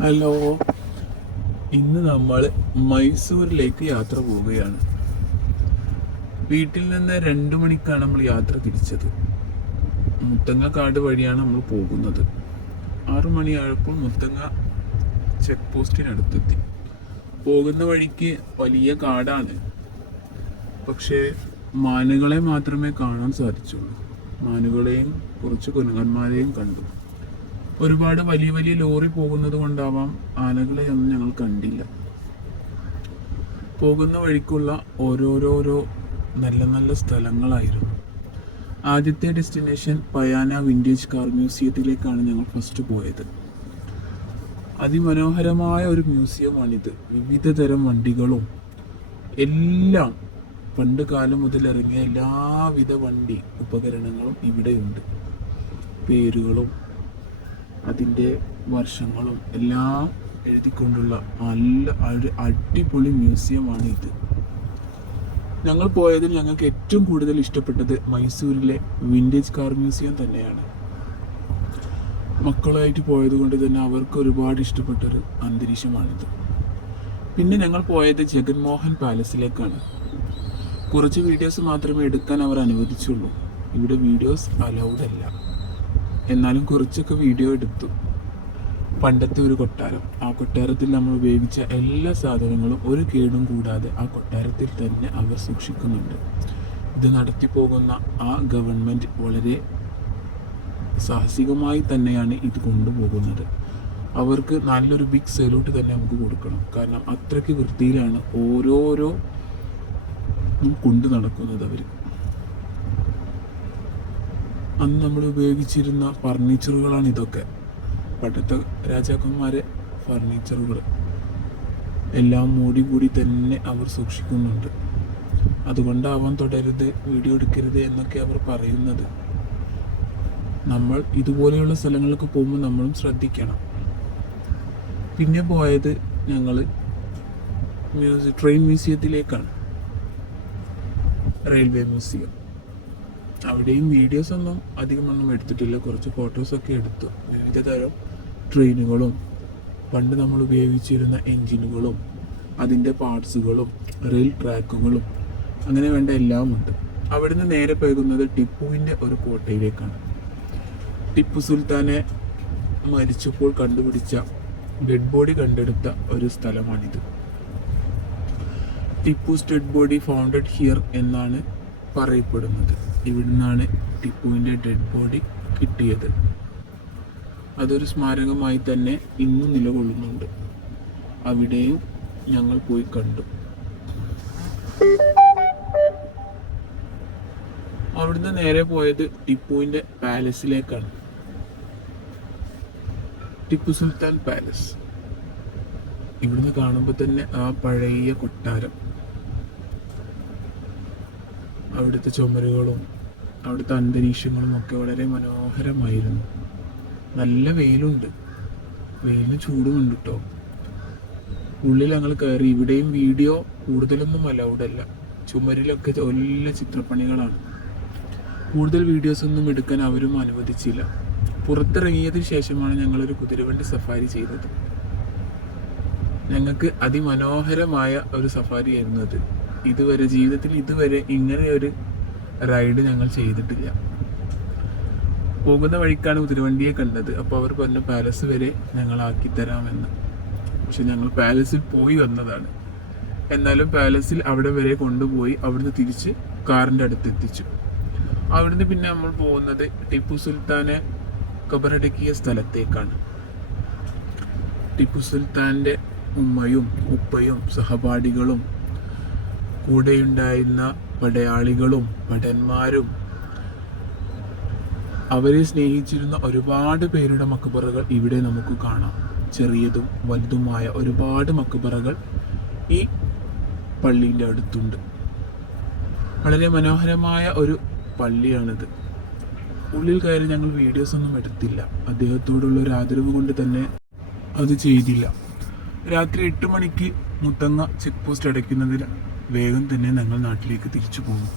Hello. ഇന്ന് നമ്മൾ മൈസൂരിലേക്ക് യാത്ര പോവുകയാണ്. വീട്ടിൽ നിന്ന് രണ്ടു മണിക്കാണ് നമ്മൾ യാത്ര തിരിച്ചത്. മുത്തങ്ങ വഴിയാണ് നമ്മൾ പോകുന്നത്. ആറു മണിയായപ്പോൾ മുത്തങ്ങ ചെക്ക് പോസ്റ്റിനടുത്തെത്തി പോകുന്ന വഴിക്ക് വലിയ കാടാണ്. പക്ഷേ മാനുകളെ മാത്രമേ കാണാൻ സാധിച്ചുള്ളൂ. മാനുകളെയും കുറച്ച് കുരങ്ങന്മാരെയും കണ്ടു. ഒരുപാട് വലിയ വലിയ ലോറി പോകുന്നത് കൊണ്ടാവാം ആനകളെ ഒന്നും ഞങ്ങൾ കണ്ടില്ല. പോകുന്ന വഴിക്കുള്ള ഓരോരോരോ നല്ല നല്ല സ്ഥലങ്ങളായിരുന്നു. ആദ്യത്തെ ഡെസ്റ്റിനേഷൻ പയാന വിന്റേജ് കാർ മ്യൂസിയത്തിലേക്കാണ് ഞങ്ങൾ ഫസ്റ്റ് പോയത്. അതിമനോഹരമായ ഒരു മ്യൂസിയമാണിത് വിവിധ തരം വണ്ടികളും എല്ലാം പണ്ട് കാലം മുതൽ ഇറങ്ങിയ എല്ലാവിധ വണ്ടി ഉപകരണങ്ങളും ഇവിടെയുണ്ട്. പേരുകളും അതിന്റെ വർഷങ്ങളും എല്ലാം എഴുതിക്കൊണ്ടുള്ള നല്ല ഒരു അടിപൊളി മ്യൂസിയമാണ് ഇത്. ഞങ്ങൾ പോയതിൽ ഞങ്ങൾക്ക് ഏറ്റവും കൂടുതൽ ഇഷ്ടപ്പെട്ടത് മൈസൂരിലെ വിന്റേജ് കാർ മ്യൂസിയം തന്നെയാണ്. മക്കളായിട്ട് പോയത് കൊണ്ട് തന്നെ അവർക്ക് ഒരുപാട് ഇഷ്ടപ്പെട്ടൊരു അന്തരീക്ഷമാണിത്. പിന്നെ ഞങ്ങൾ പോയത് ജഗൻമോഹൻ പാലസിലേക്കാണ്. കുറച്ച് വീഡിയോസ് മാത്രമേ എടുക്കാൻ അവർ അനുവദിച്ചുള്ളൂ. ഇവിടെ വീഡിയോസ് അലൗഡ് അല്ല. എന്നാലും കുറച്ചൊക്കെ വീഡിയോ എടുത്തു. പണ്ടത്തെ ഒരു കൊട്ടാരം. ആ കൊട്ടാരത്തിൽ നമ്മൾ ഉപയോഗിച്ച എല്ലാ സാധനങ്ങളും ഒരു കേടും കൂടാതെ ആ കൊട്ടാരത്തിൽ തന്നെ അവർ സൂക്ഷിക്കുന്നുണ്ട്. ഇത് നടത്തി പോകുന്ന ആ ഗവൺമെന്റ് വളരെ സാഹസികമായി തന്നെയാണ് ഇത് കൊണ്ടുപോകുന്നത്. അവർക്ക് നല്ലൊരു ബിഗ് സല്യൂട്ട് തന്നെ നമുക്ക് കൊടുക്കണം. കാരണം അത്രയ്ക്ക് വൃത്തിയിലാണ് ഓരോരോ കൊണ്ടു നടക്കുന്നത് അവർ അന്ന് നമ്മൾ ഉപയോഗിച്ചിരുന്ന ഫർണിച്ചറുകളാണ് ഇതൊക്കെ. പണ്ടത്തെ രാജാക്കന്മാരെ ഫർണിച്ചറുകൾ. എല്ലാം മൂടി കൂടി തന്നെ അവർ സൂക്ഷിക്കുന്നുണ്ട്. അതുകൊണ്ടാവാൻ തുടരുത് വീഡിയോ എടുക്കരുത് എന്നൊക്കെ അവർ പറയുന്നത്. നമ്മൾ ഇതുപോലെയുള്ള സ്ഥലങ്ങൾക്ക് പോകുമ്പോൾ നമ്മളും ശ്രദ്ധിക്കണം. പിന്നെ പോയത് ഞങ്ങൾ മ്യൂസിയം ട്രെയിൻ മ്യൂസിയത്തിലേക്കാണ്. Railway museum. അവിടെയും വീഡിയോസ് ഒന്നും അധികമൊന്നും എടുത്തിട്ടില്ല. കുറച്ച് ഫോട്ടോസൊക്കെ എടുത്തു. വിവിധ തരം ട്രെയിനുകളും പണ്ട് നമ്മൾ ഉപയോഗിച്ചിരുന്ന എൻജിനുകളും അതിന്റെ പാർട്സുകളും റെയിൽ ട്രാക്കുകളും അങ്ങനെ വേണ്ട എല്ലാം ഉണ്ട് അവിടുന്ന് നേരെ പോകുന്നത് ടിപ്പുവിന്റെ ഒരു കോട്ടയിലേക്കാണ്. ടിപ്പു സുൽത്താനെ മരിച്ചപ്പോൾ കണ്ടുപിടിച്ച ഡെഡ് ബോഡി കണ്ടെടുത്ത ഒരു സ്ഥലമാണിത്. Tipu dead body founded here എന്നാണ് പറയപ്പെടുന്നത് ഇവിടുന്നാണ് ടിപ്പുവിന്റെ ഡെഡ് ബോഡി കിട്ടിയത്. അതൊരു സ്മാരകമായി തന്നെ ഇന്നും നിലകൊള്ളുന്നുണ്ട്. അവിടെയും ഞങ്ങൾ പോയി കണ്ടു. അവിടുന്ന് നേരെ പോയത് ടിപ്പുവിന്റെ പാലസിലേക്കാണ് ടിപ്പു സുൽത്താൻ പാലസ് ഇവിടുന്ന് കാണുമ്പോൾ തന്നെ ആ പഴയ കൊട്ടാരം. അവിടുത്തെ ചുമരുകളും അവിടുത്തെ അന്തരീക്ഷങ്ങളും ഒക്കെ വളരെ മനോഹരമായിരുന്നു. നല്ല വെയിലുണ്ട്. വെയിലിന് ചൂടുമുണ്ട് കേട്ടോ ഉള്ളിൽ ഞങ്ങൾ കയറി. ഇവിടെയും വീഡിയോ കൂടുതലൊന്നും അലൗഡ് അല്ല. ചുമരിലൊക്കെ എല്ലാ ചിത്രപ്പണികളാണ്. കൂടുതൽ വീഡിയോസ് ഒന്നും എടുക്കാൻ അവരും അനുവദിച്ചില്ല. പുറത്തിറങ്ങിയതിന് ശേഷമാണ് ഞങ്ങളൊരു കുതിരവണ്ടി സഫാരി ചെയ്തത്. ഞങ്ങൾക്ക് അതിമനോഹരമായ ഒരു സഫാരി ആയിരുന്നു അത് ഇതുവരെ ജീവിതത്തിൽ ഇതുവരെ ഇങ്ങനെ ഒരു റൈഡ് ഞങ്ങൾ ചെയ്തിട്ടില്ല. പോകുന്ന വഴിക്കാണ് കുതിരവണ്ടിയെ കണ്ടത്. അപ്പോൾ അവർ പറഞ്ഞു പാലസ് വരെ ഞങ്ങൾ ആക്കി തരാമെന്ന് പക്ഷെ ഞങ്ങൾ പാലസിൽ പോയി വന്നതാണ്. എന്നാലും പാലസിൽ അവിടെ വരെ കൊണ്ടുപോയി അവിടുന്ന് തിരിച്ച് കാറിന്റെ അടുത്ത് എത്തിച്ചു. അവിടുന്ന് പിന്നെ നമ്മൾ പോകുന്നത് ടിപ്പു സുൽത്താനെ കബറടക്കിയ സ്ഥലത്തേക്കാണ്. ടിപ്പു സുൽത്താന്റെ ഉമ്മയും ഉപ്പയും സഹപാഠികളും കൂടെയുണ്ടായിരുന്ന പടയാളികളും ഭടന്മാരും അവരെ സ്നേഹിച്ചിരുന്ന ഒരുപാട് പേരുടെ മക്കബറകൾ ഇവിടെ നമുക്ക് കാണാം. ചെറിയതും വലുതുമായ ഒരുപാട് മക്കബറകൾ ഈ പള്ളിന്റെ അടുത്തുണ്ട്. വളരെ മനോഹരമായ ഒരു പള്ളിയാണിത്. ഉള്ളിൽ കയറി ഞങ്ങൾ വീഡിയോസ് ഒന്നും എടുത്തില്ല. അദ്ദേഹത്തോടുള്ള ഒരു ആദരവ് കൊണ്ട് തന്നെ അത് ചെയ്തില്ല. രാത്രി എട്ട് മണിക്ക് മുത്തങ്ങ ചെക്ക് പോസ്റ്റ് അടയ്ക്കുന്നതിൽ വേഗം തന്നെ ഞങ്ങൾ നാട്ടിലേക്ക് തിരിച്ചു പോകും.